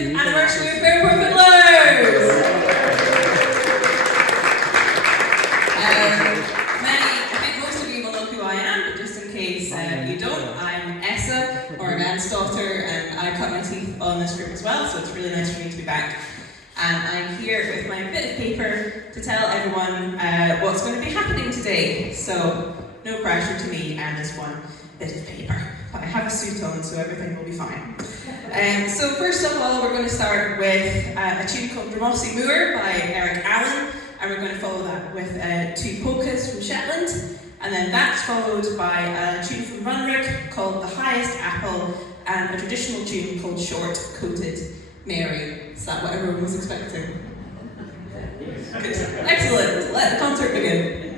25th anniversary of Ferryport Fiddlers! I think most of you will know who I am, but just in case you don't, I'm Essa, or Nan's daughter, and I cut my teeth on this group as well, so it's really nice for me to be back. And I'm here with my bit of paper to tell everyone what's going to be happening today. So, no pressure to me and this one bit of paper. But I have a suit on, so everything will be fine. So first of all, we're going to start with a tune called Dromossie Moor by Eric Allen, and we're going to follow that with two polkas from Shetland, and then that's followed by a tune from Runrig called The Highest Apple, and a traditional tune called Short Coated Mary. Is that what everyone was expecting? Good. Excellent. Let the concert begin.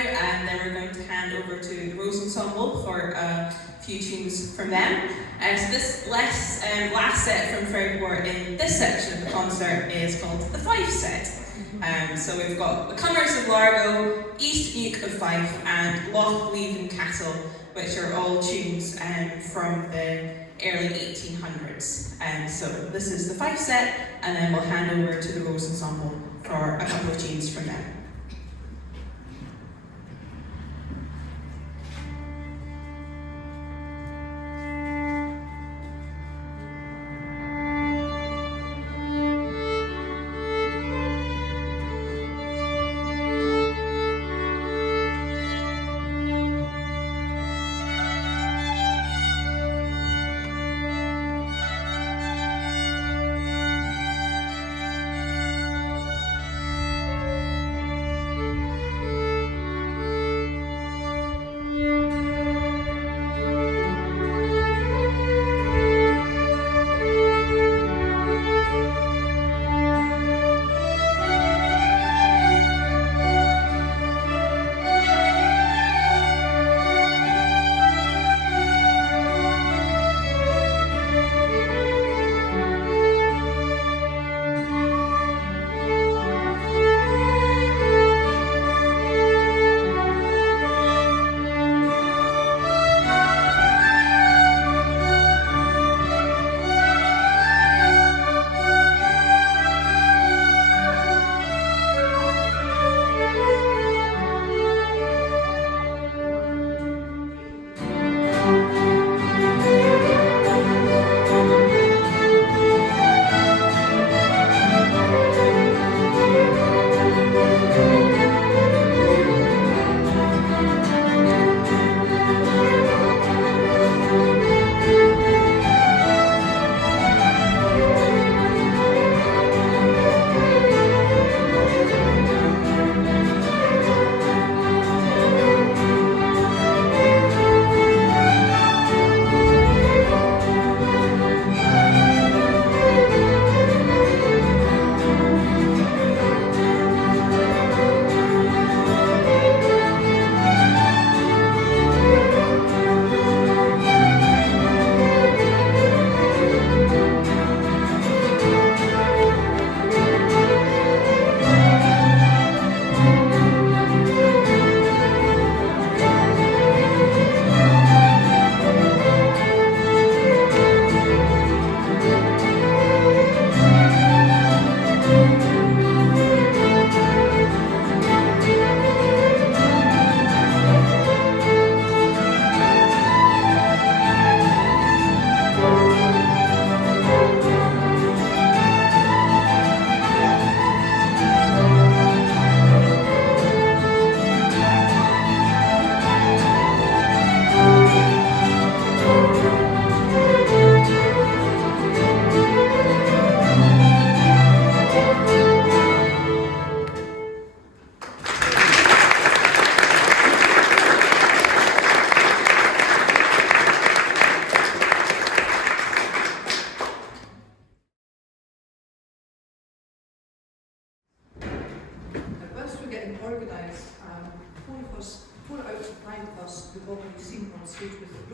and then we're going to hand over to the Rose Ensemble for a few tunes from them. So this last set from Ferryport in this section of the concert is called the Fife set. So we've got The Comers of Largo, East Neuk of Fife, and Loch Leven Castle, which are all tunes from the early 1800s. So this is the Fife set, and then we'll hand over to the Rose Ensemble for a couple of tunes from them.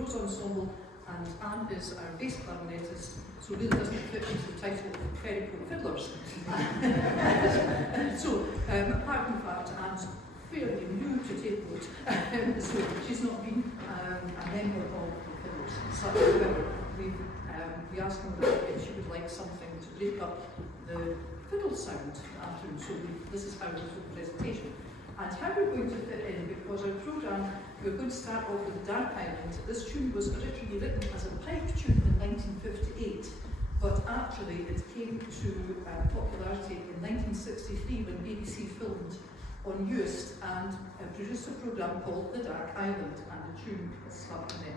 Ensemble, and Anne is our bass clarinetist, so really doesn't fit into the title of Ferryport Fiddlers. So, apart from the fact Anne's fairly new to Tapewood, so she's not been a member of the Fiddlers. So, however, we asked her if she would like something to break up the fiddle sound afternoon, so this is how we do the presentation. And how we're going to fit in, because our programme, we're going to start off with Dark Island. This tune was originally written as a pipe tune in 1958, but actually it came to popularity in 1963 when BBC filmed on Eust and produced a programme called The Dark Island, and the tune is stuck in there.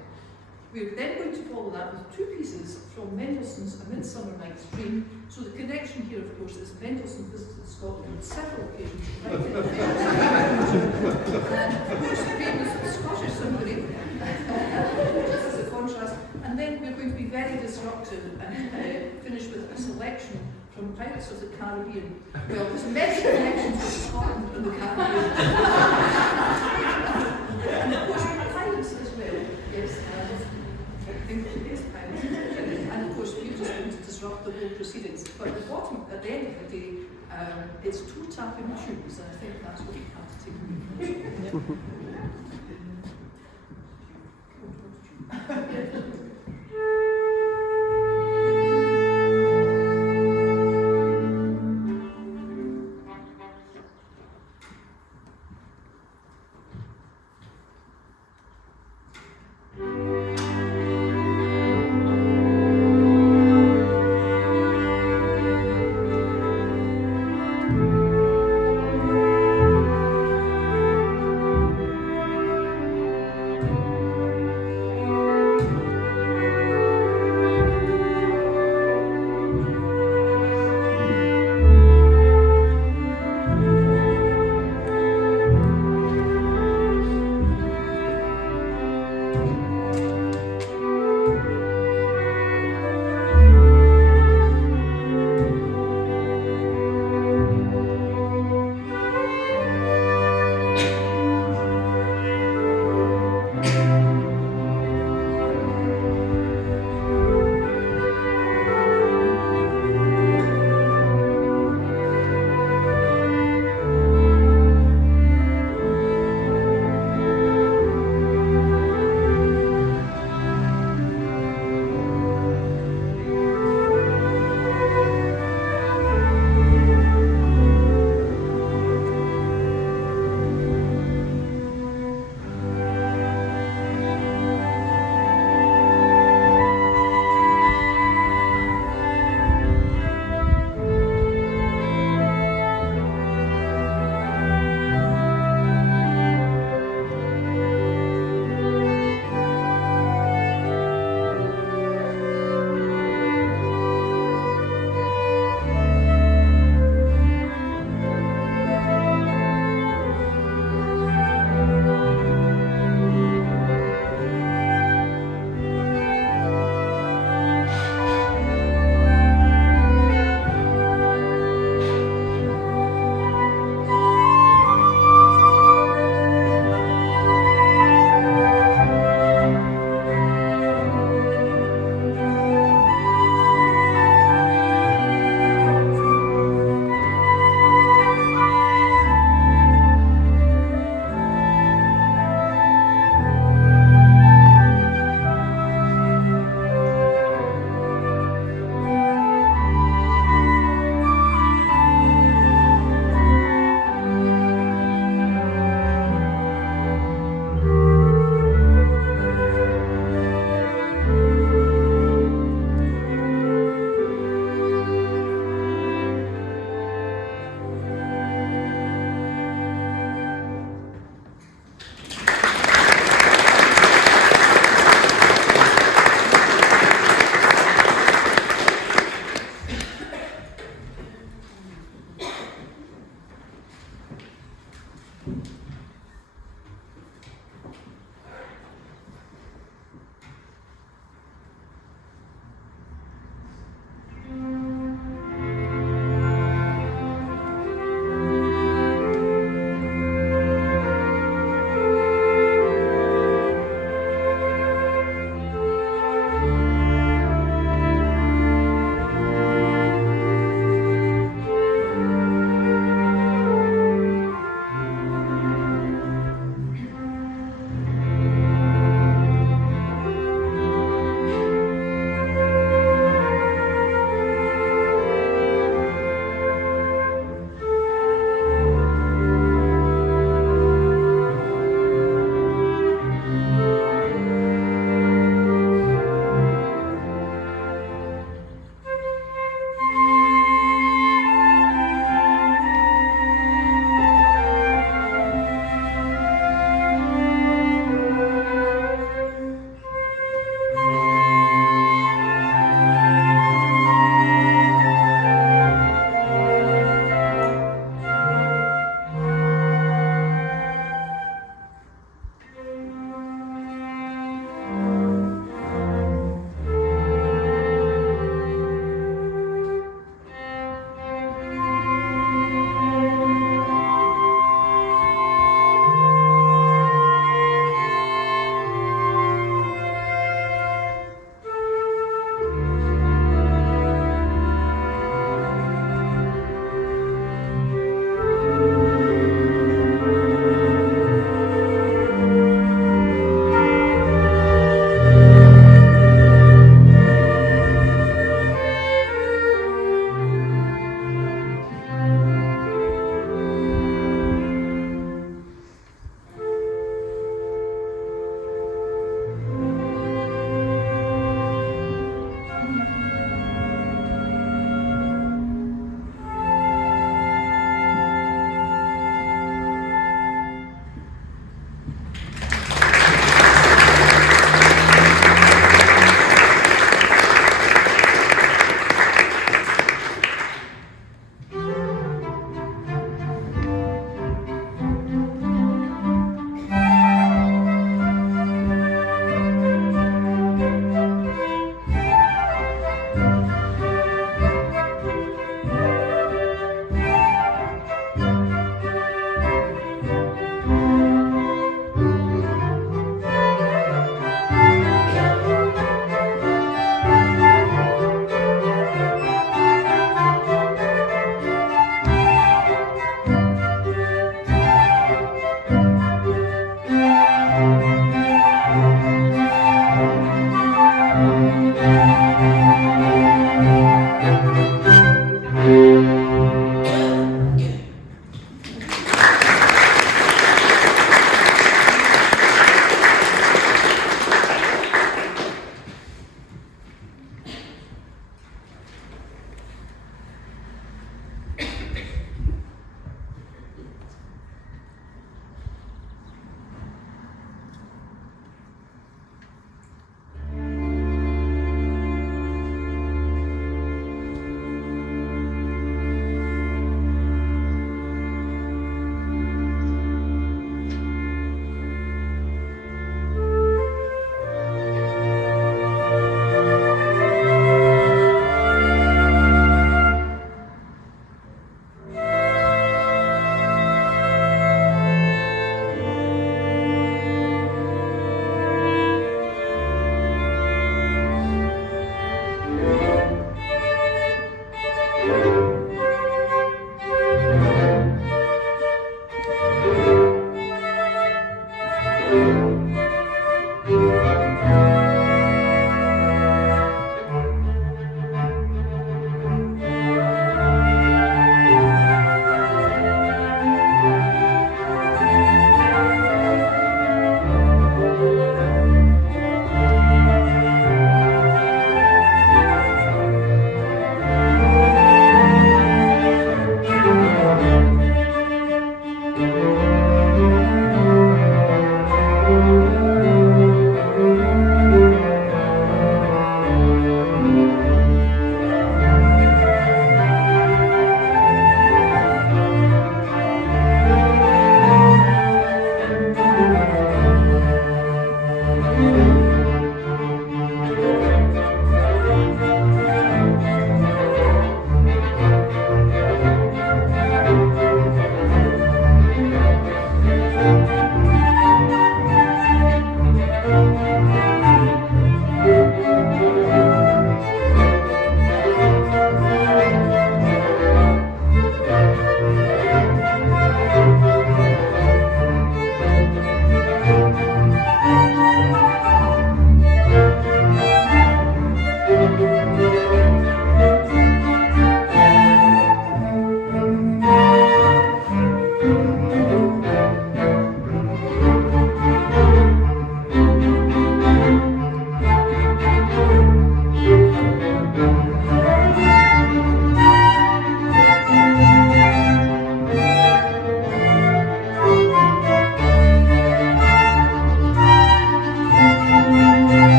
We're then going to follow that with two pieces from Mendelssohn's A Midsummer Night's Dream. So the connection here, of course, is Mendelssohn visited Scotland on several occasions, right in the and of course the famous Scottish Symphony, just as a contrast. And then we're going to be very disruptive and finish with a selection from from Pirates of the Caribbean. Well, there's many connections with Scotland and the Caribbean. And of course, Pirates as well. Yes, I think it is Pirates. And of course, we're just going to disrupt the whole proceedings. But at the bottom, at the end of the day, it's two tapping tunes, and I think that's what we have to take away from it.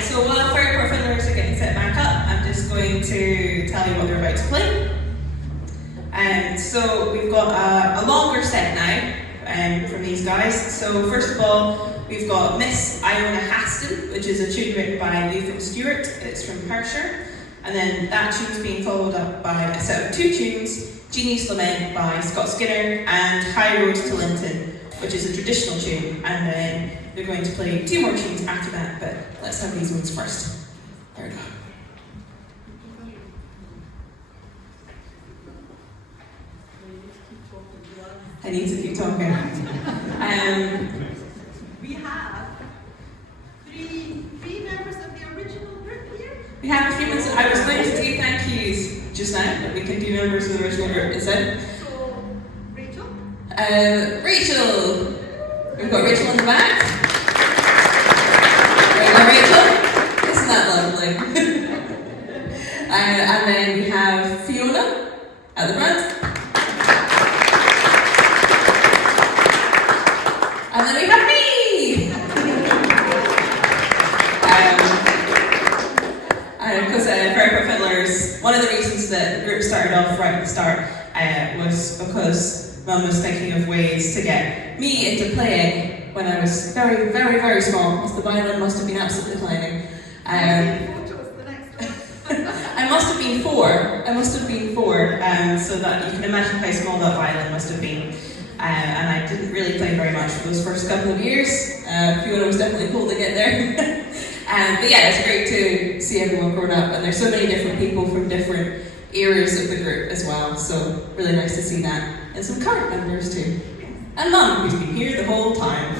So while Ferryport Fiddlers are getting set back up, I'm just going to tell you what they're about to play. So we've got a longer set now from these guys. So first of all, we've got Miss Iona Haston, which is a tune written by Luther Stewart. It's from Perthshire. And then that tune's being followed up by a set of two tunes, Jeannie's Lament by Scott Skinner and High Road to Linton, which is a traditional tune. And then they're going to play two more tunes after that, but let's have these ones first. There we go. I need to keep talking. We have three members of the original group here. We have a few minutes. I was going to do thank yous just now, but we can do members of the original group instead. So, Rachel? Rachel! We've got Rachel in the back. There you go, Rachel. Isn't that lovely? And then we have Fiona at the front. And then we have me! Because Ferryport Fiddlers, one of the reasons that the group started off right at the start was because Mum was thinking of ways to get me into playing when I was very, very, very small, because the violin must have been absolutely tiny. I must have been four. So that you can imagine how small that violin must have been. And I didn't really play very much for those first couple of years. Fiona was definitely holding it there. But yeah, it's great to see everyone grown up, and there's so many different people from different eras of the group as well, so really nice to see that. And some current members too. And Mum, who's been here the whole time.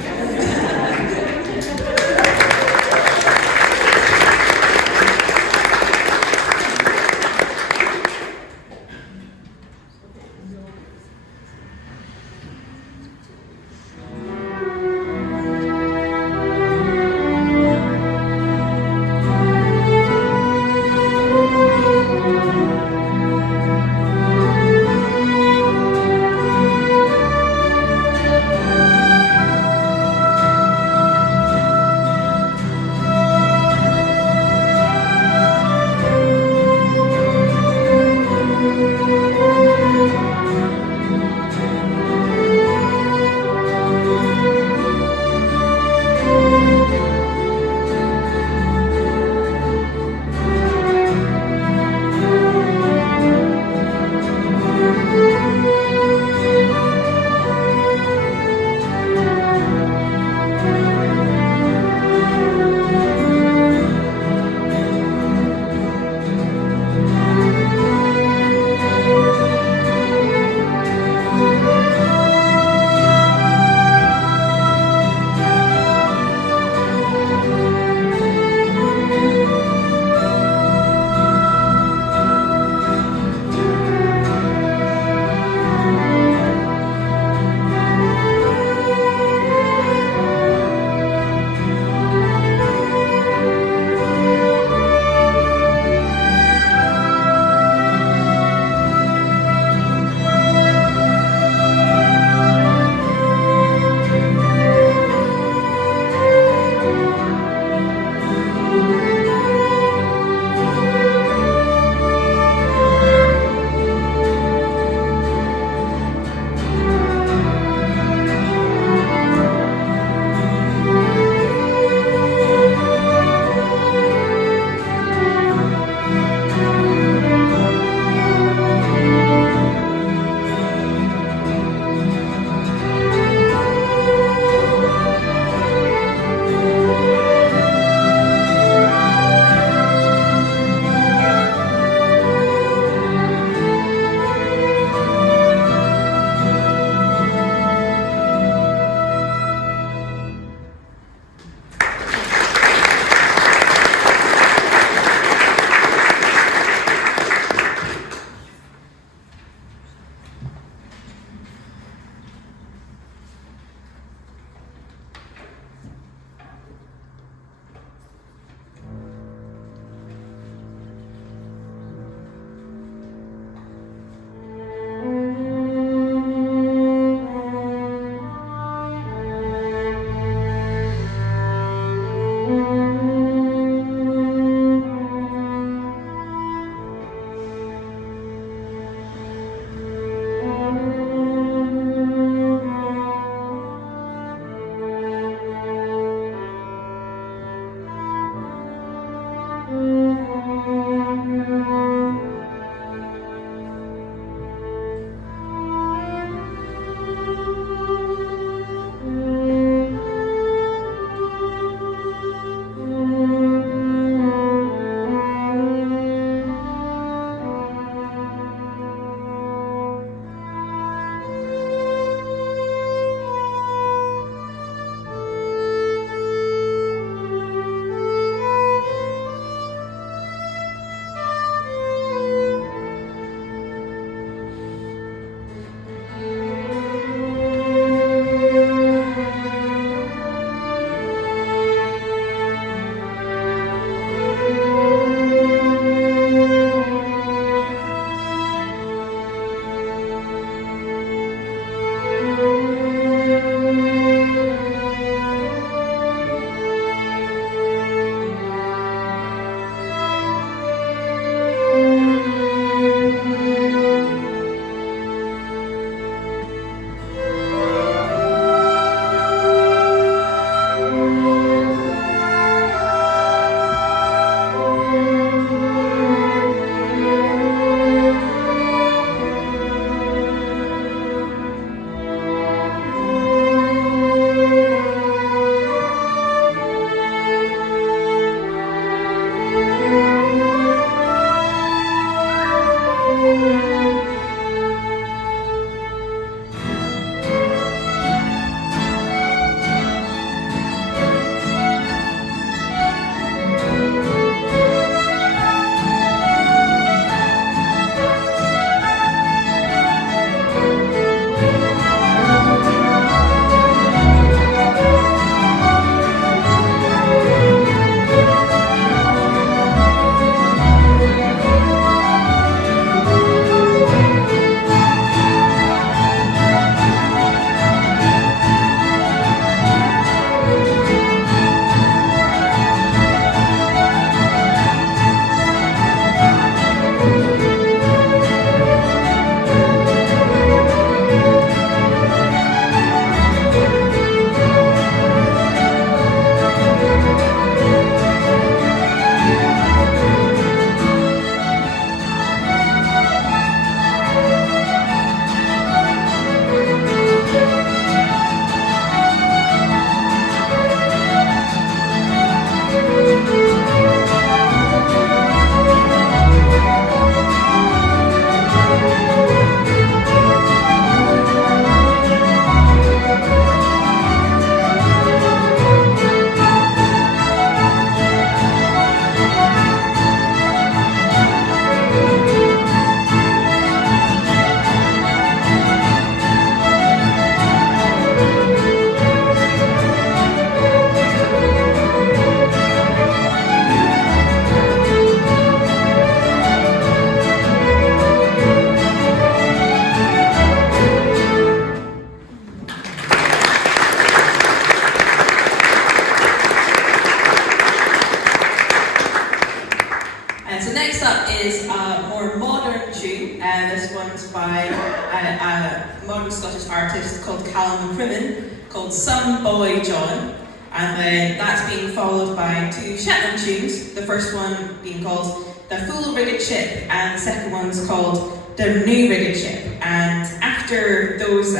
up is a more modern tune. This one's by a modern Scottish artist called Callum McCrimmon, called Some Boy John. And then that's being followed by two Shetland tunes, the first one being called The Full Rigged Ship, and the second one's called The New Rigged Ship. And after those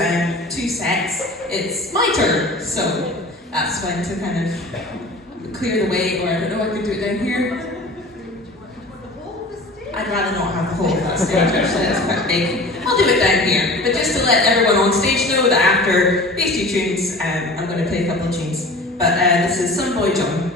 two sets, it's my turn. So that's when to kind of clear the way, or I don't know, I could do it down here. I'd rather not have the whole of that stage, actually, that's quite big. I'll do it down here. But just to let everyone on stage know that after these two tunes, I'm going to play a couple of tunes. But this is Some Boy John.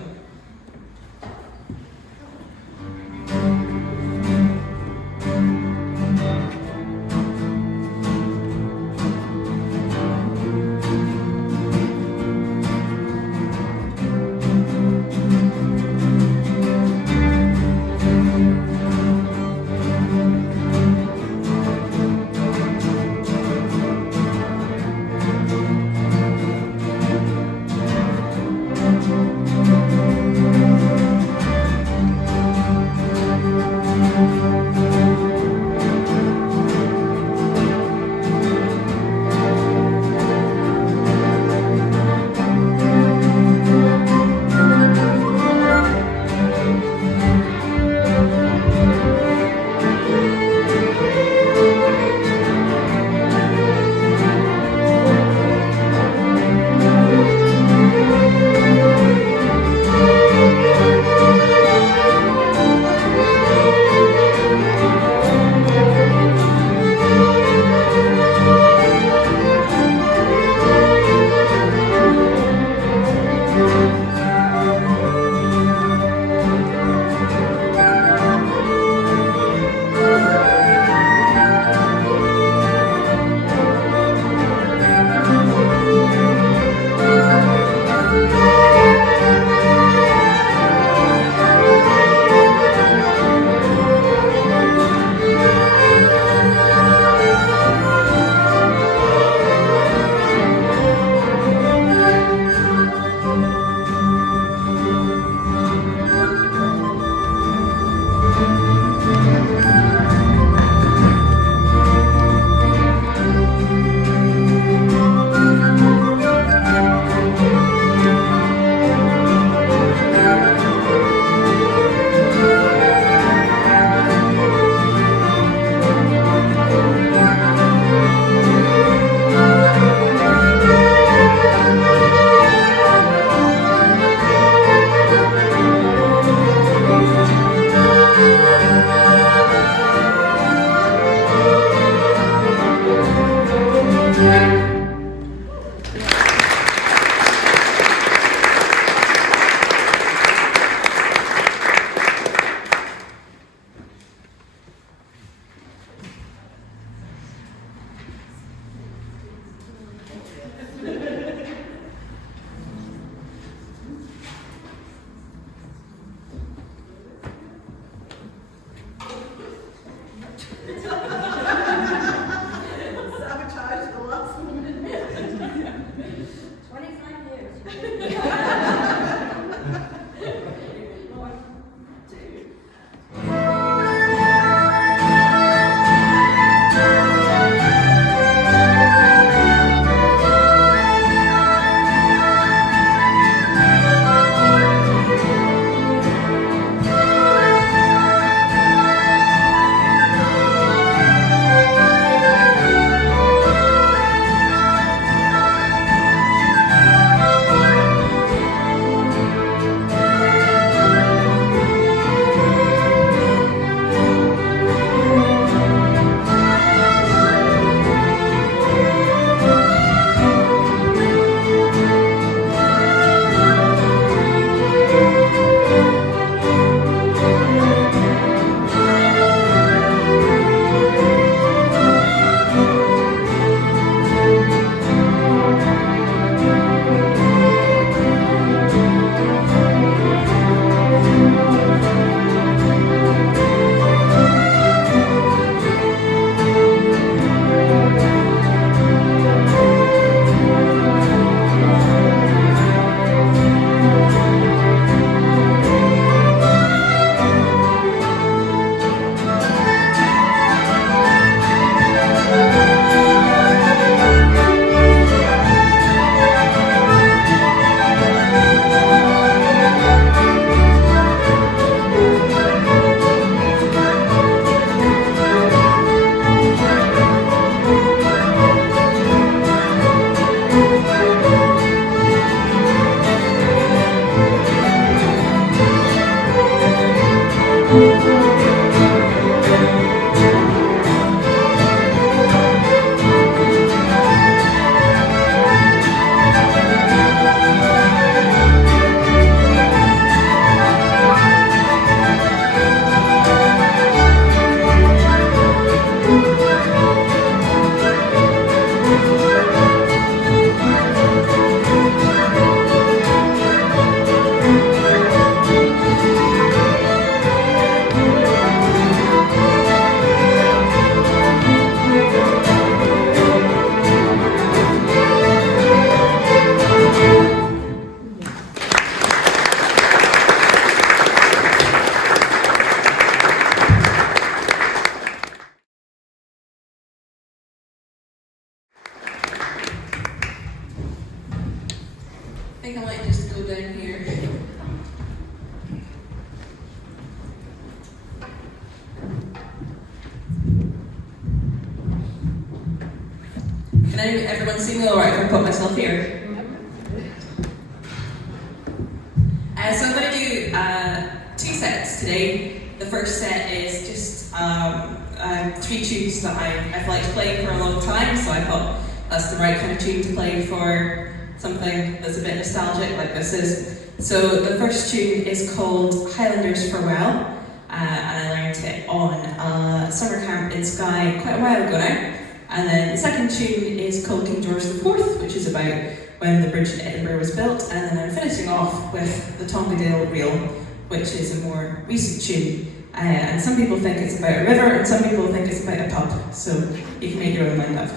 Can everyone see me alright if I put myself here? So I'm going to do 2 sets today. The first set is just 3 tunes that I've liked playing for a long time, so I thought that's the right kind of tune to play for something that's a bit nostalgic like this is. So the first tune is called Highlanders Farewell, and I learned it on a summer camp in Skye quite a while ago now. And then the second tune is called King George IV, which is about when the bridge in Edinburgh was built. And then I'm finishing off with the Tongadale Reel, which is a more recent tune. And some people think it's about a river, and some people think it's about a pub. So you can make your own mind up.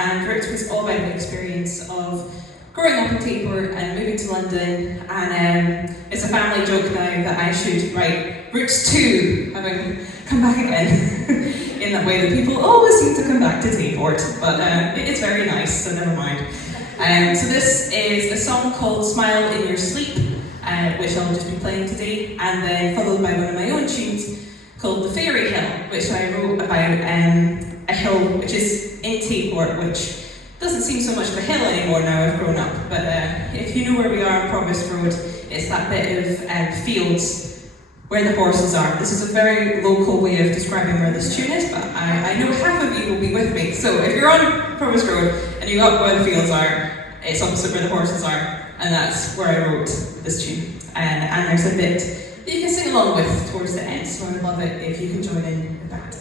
and Roots was all about the experience of growing up in Ferryport and moving to London, and it's a family joke now that I should write Roots 2, having come back again, in that way that people always seem to come back to Ferryport, but it's very nice, so never mind. So this is a song called Smile in Your Sleep, which I'll just be playing today, and then followed by one of my own tunes called The Fairy Hill, which I wrote about a hill which is in Ferryport, which doesn't seem so much of a hill anymore now I've grown up, but if you know where we are on Provost Road, it's that bit of fields where the horses are. This is a very local way of describing where this tune is, but I know half of you will be with me. So if you're on Provost Road and you go up where the fields are, it's opposite where the horses are, and that's where I wrote this tune. And there's a bit that you can sing along with towards the end, so I would love it if you can join in with that.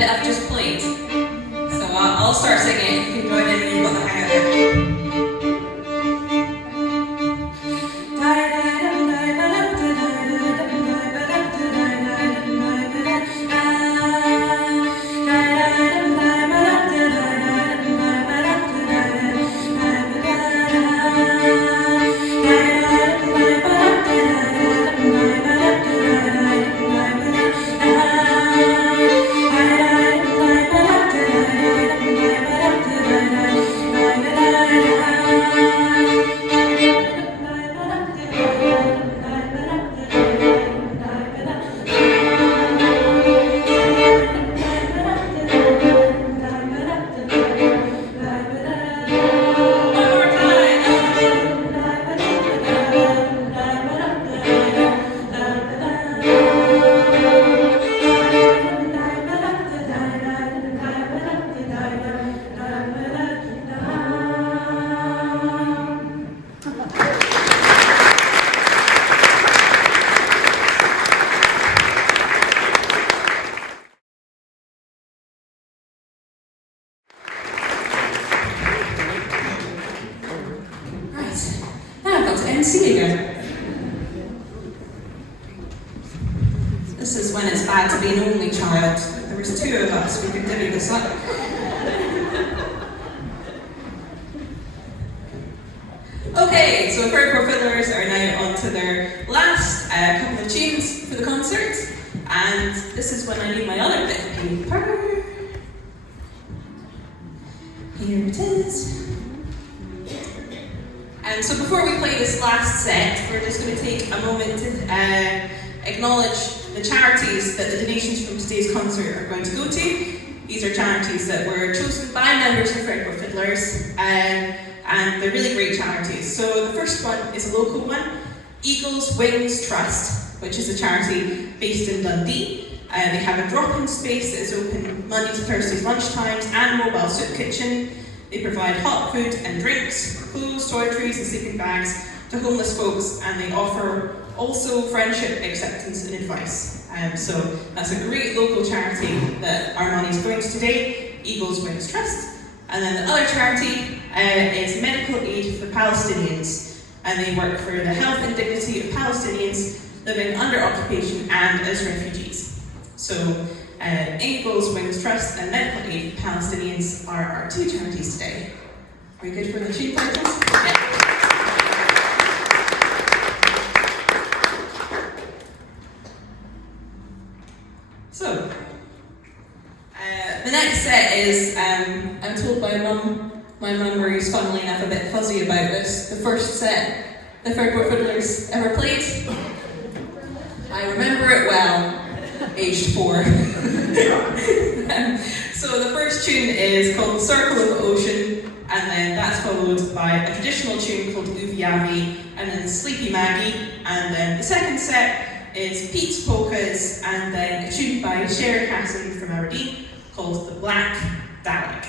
bit I've just played. So I'll start singing. You can join in when you've got the hang of it. This is when it's bad to be an only child. There was two of us, we could divvy this up. Okay, so the Ferryport Fiddlers are now on to their last couple of tunes for the concert, and this is when I need my other bit of paper. Here it is. And so before we play this last set, we're just going to take a moment to acknowledge the charities that the donations from today's concert are going to go to. These are charities that were chosen by members of Ferryport Fiddlers, and they're really great charities. So the first one is a local one, Eagles Wings Trust, which is a charity based in Dundee. They have a drop-in space that is open Monday to Thursdays lunchtimes and mobile soup kitchen. They provide hot food and drinks, clothes, toiletries and sleeping bags to homeless folks, and they offer also friendship, acceptance and advice. So that's a great local charity that our money is going to today, Eagles Wings Trust. And then the other charity is Medical Aid for Palestinians, and they work for the health and dignity of Palestinians living under occupation and as refugees. So Eagles Wings Trust and Medical Aid for Palestinians are our two charities today. Are we good for the tune titles? Yeah. So, the next set is, I'm told by my memory funnily enough a bit fuzzy about this, the first set the Ferryport Fiddlers ever played. I remember it well, aged 4. So the first tune is called Circle of the Ocean, and then that's followed by a traditional tune called Uviavi, and then Sleepy Maggie, and then the second set is Pete's Polkas, and then a tune by Sherry Cassidy from Aberdeen called The Black Dalek.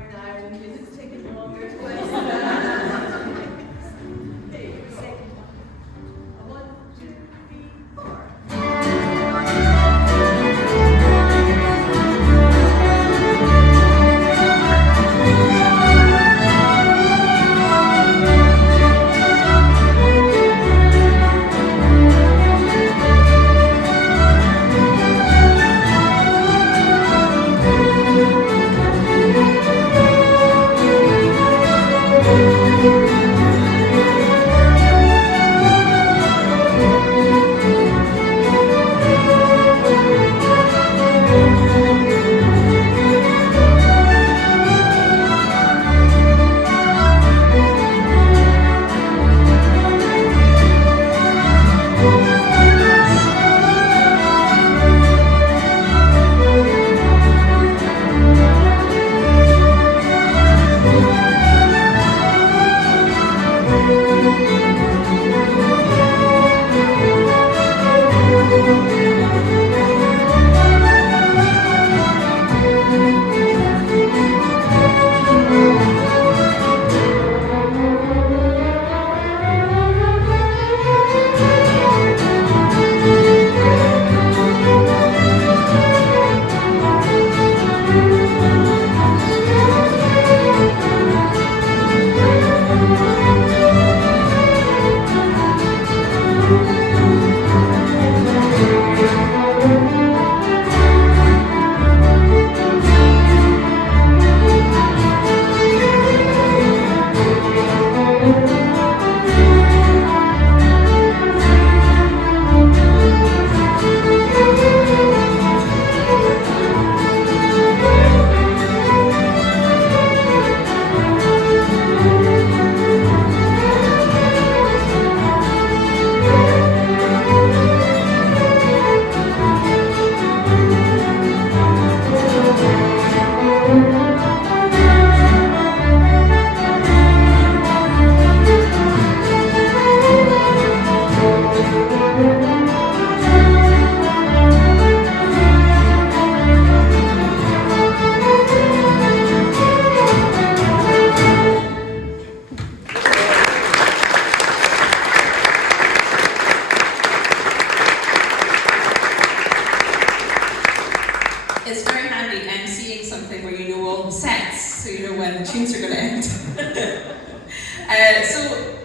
part now, and it's taken longer to play. Okay, second one. 1, 2, 3, 4. It's very handy emceeing something where you know all the sets, so you know when the tunes are going to end. So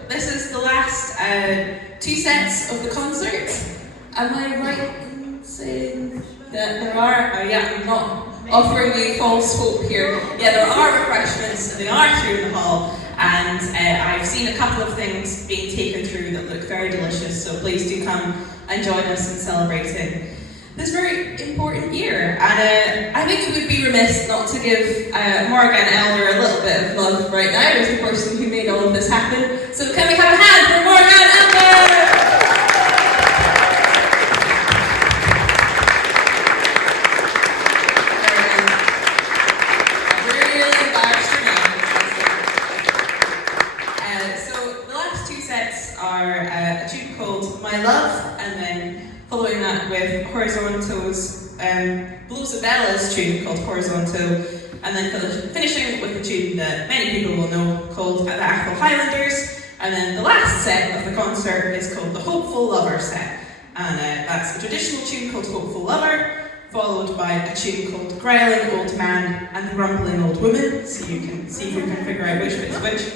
this is the last 2 sets of the concert. Am I right in saying that there are? I'm not offering you false hope here. Yeah, there are refreshments, and they are through in the hall. And I've seen a couple of things being taken through that look very delicious. So please do come and join us in celebrating this very important year. And I think it would be remiss not to give Morgan Elder a little bit of love right now as the person who made all of this happen. So can we have a hand for Morgan Elder? Really embarrassed your name. So the last 2 sets are a tune called My Love, and then following that with Horizonto's Bella's tune called Horizonto, and then finishing with a tune that many people will know called The Athol Highlanders, and then the last set of the concert is called the Hopeful Lover set, and that's a traditional tune called Hopeful Lover, followed by a tune called Growling Old Man and the Grumbling Old Woman, so you can see if you can figure out which bit's which.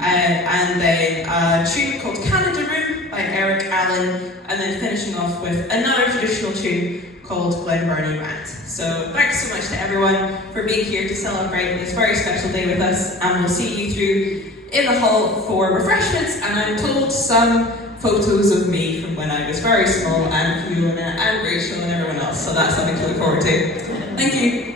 And then a tune called Canada Room by Eric Allen, and then finishing off with another traditional tune called Glen Burnie Rant. So thanks so much to everyone for being here to celebrate this very special day with us, and we'll see you through in the hall for refreshments, and I'm told some photos of me from when I was very small, and Fiona and Rachel and everyone else, so that's something to look forward to. Thank you.